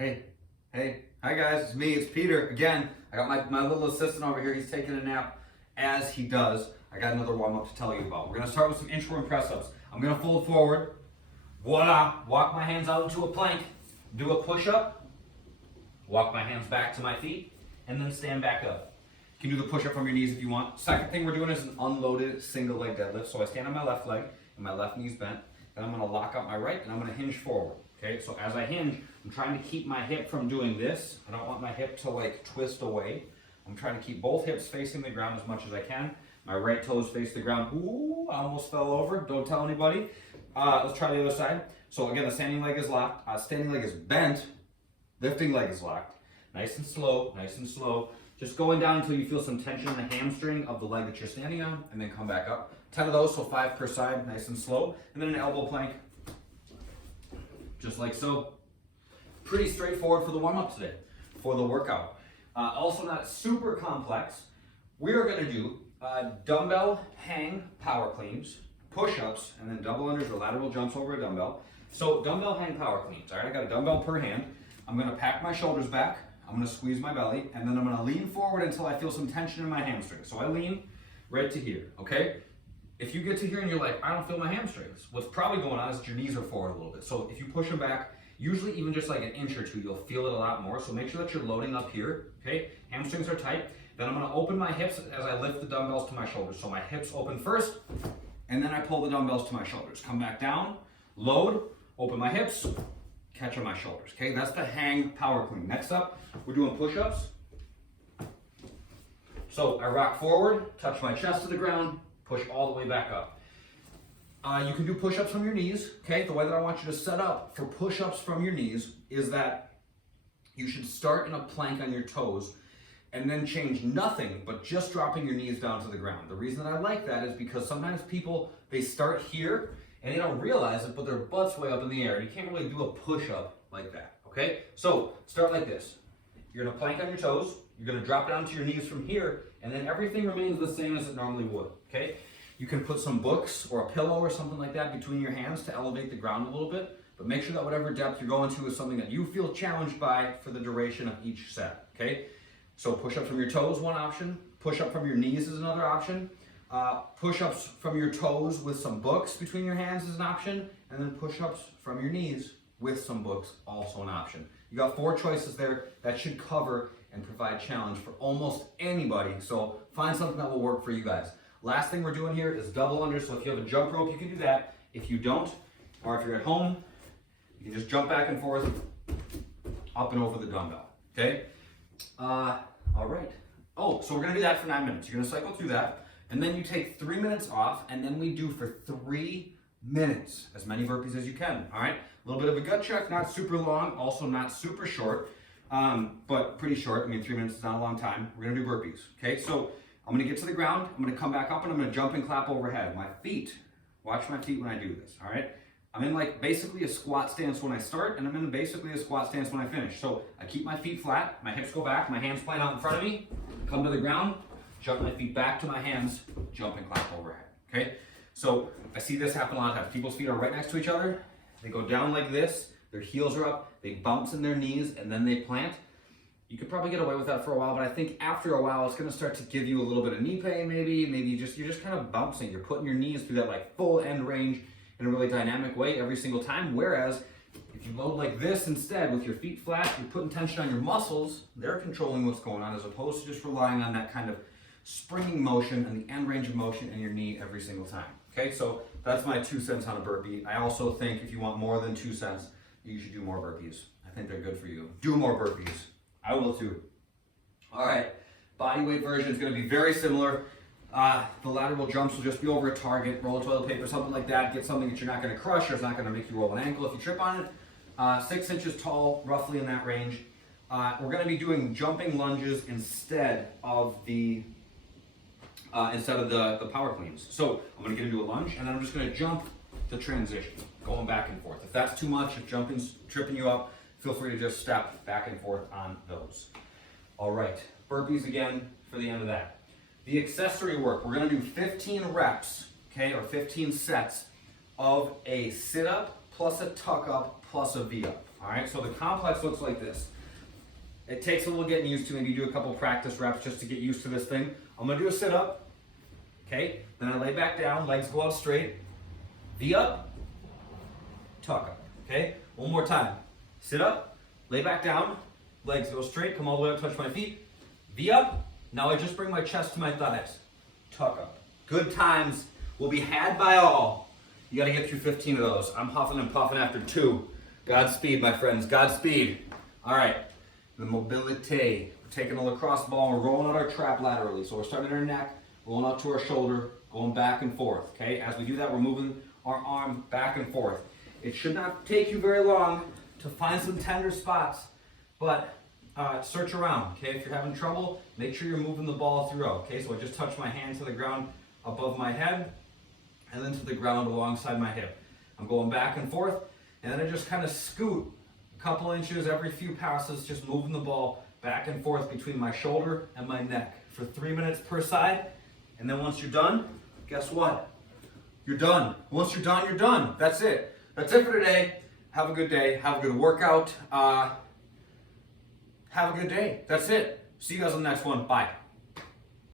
Hey, hi guys, it's me, it's Peter. Again, I got my little assistant over here. He's taking a nap. As he does, I got another warm-up to tell you about. We're gonna start with some inchworm press-ups. I'm gonna fold forward, voila, walk my hands out into a plank, do a push-up, walk my hands back to my feet, and then stand back up. You can do the push-up from your knees if you want. Second thing we're doing is an unloaded single leg deadlift. So I stand on my left leg and my left knee's bent. Then I'm gonna lock up my right and I'm gonna hinge forward. Okay, so as I hinge, I'm trying to keep my hip from doing this. I don't want my hip to like twist away. I'm trying to keep both hips facing the ground as much as I can. My right toes face the ground. Ooh, I almost fell over. Don't tell anybody. Let's try the other side. So again, the standing leg is locked. Standing leg is bent. Lifting leg is locked. Nice and slow, nice and slow. Just going down until you feel some tension in the hamstring of the leg that you're standing on, and then come back up. 10 of those, so 5 per side, nice and slow. And then an elbow plank, just like so. Pretty straightforward for the warm-up today, for the workout. Also not super complex. We are gonna do dumbbell hang power cleans, push-ups, and then double unders or lateral jumps over a dumbbell. So dumbbell hang power cleans, all right? I got a dumbbell per hand. I'm gonna pack my shoulders back, I'm gonna squeeze my belly, and then I'm gonna lean forward until I feel some tension in my hamstring. So I lean right to here, okay? If you get to here and you're like, I don't feel my hamstrings, what's probably going on is that your knees are forward a little bit. So if you push them back, usually even just like an inch or two, you'll feel it a lot more. So make sure that you're loading up here, okay? Hamstrings are tight. Then I'm gonna open my hips as I lift the dumbbells to my shoulders. So my hips open first, and then I pull the dumbbells to my shoulders. Come back down, load, open my hips, catch on my shoulders, okay? That's the hang power clean. Next up, we're doing push-ups. So I rock forward, touch my chest to the ground, push all the way back up. You can do push-ups from your knees, okay? The way that I want you to set up for push-ups from your knees is that you should start in a plank on your toes and then change nothing but just dropping your knees down to the ground. The reason that I like that is because sometimes people, they start here and they don't realize it, but their butt's way up in the air and you can't really do a push-up like that, okay? So start like this. You're gonna plank on your toes, you're gonna drop down to your knees from here, and then everything remains the same as it normally would, okay? You can put some books or a pillow or something like that between your hands to elevate the ground a little bit, but make sure that whatever depth you're going to is something that you feel challenged by for the duration of each set, okay? So push-ups from your toes, one option. Push-up from your knees is another option. Push-ups from your toes with some books between your hands is an option, and then push-ups from your knees with some books, also an option. You got 4 choices there that should cover and provide challenge for almost anybody, so find something that will work for you guys. Last thing we're doing here is double under, so if you have a jump rope, you can do that. If you don't, or if you're at home, you can just jump back and forth, up and over the dumbbell, okay? All right. Oh, so we're gonna do that for 9 minutes. You're gonna cycle through that, and then you take 3 minutes off, and then we do for 3 minutes, as many burpees as you can, all right? A little bit of a gut check, not super long, also not super short, but pretty short. I mean, 3 minutes is not a long time. We're gonna do burpees, okay? So I'm gonna get to the ground, I'm gonna come back up, and I'm gonna jump and clap overhead. My feet, watch my feet when I do this, all right? I'm in like basically a squat stance when I start, and I'm in basically a squat stance when I finish. So I keep my feet flat, my hips go back, my hands plant out in front of me, come to the ground, jump my feet back to my hands, jump and clap overhead, okay? So I see this happen a lot of times. People's feet are right next to each other, they go down like this, their heels are up, they bounce in their knees, and then they plant. You could probably get away with that for a while, but I think after a while, it's gonna start to give you a little bit of knee pain maybe you're just kind of bouncing. You're putting your knees through that like full end range in a really dynamic way every single time, whereas if you load like this instead with your feet flat, you're putting tension on your muscles, they're controlling what's going on as opposed to just relying on that kind of springing motion and the end range of motion in your knee every single time, okay? So that's my 2 cents on a burpee. I also think if you want more than 2 cents, you should do more burpees. I think they're good for you. Do more burpees. I will too. All right, body weight version is gonna be very similar. The lateral jumps will just be over a target, roll of toilet paper, something like that. Get something that you're not gonna crush or it's not gonna make you roll an ankle if you trip on it. 6 inches tall, roughly in that range. We're gonna be doing jumping lunges instead of the power cleans. So I'm gonna get into a lunge and then I'm just gonna jump to transition, going back and forth. If that's too much, if jumping's tripping you up, feel free to just step back and forth on those. All right, burpees again for the end of that. The accessory work, we're gonna do 15 reps, okay, or 15 sets of a sit-up plus a tuck-up plus a V-up. All right, so the complex looks like this. It takes a little getting used to. Maybe do a couple practice reps just to get used to this thing. I'm gonna do a sit up, okay? Then I lay back down, legs go out straight. V up, tuck up, okay? One more time. Sit up, lay back down, legs go straight, come all the way up, touch my feet. V up, now I just bring my chest to my thighs. Tuck up. Good times will be had by all. You gotta get through 15 of those. I'm huffing and puffing after 2. Godspeed, my friends, Godspeed. All right, the mobility. We're taking a lacrosse ball and we're rolling out our trap laterally. So we're starting at our neck, rolling out to our shoulder, going back and forth, okay? As we do that, we're moving our arm back and forth. It should not take you very long to find some tender spots, but search around, okay? If you're having trouble, make sure you're moving the ball throughout, okay? So I just touch my hand to the ground above my head and then to the ground alongside my hip. I'm going back and forth, and then I just kind of scoot a couple inches every few passes, just moving the ball back and forth between my shoulder and my neck for 3 minutes per side. And then once you're done, guess what? You're done. Once you're done, you're done. That's it. That's it for today. Have a good day. Have a good workout. Have a good day. That's it. See you guys on the next one. Bye.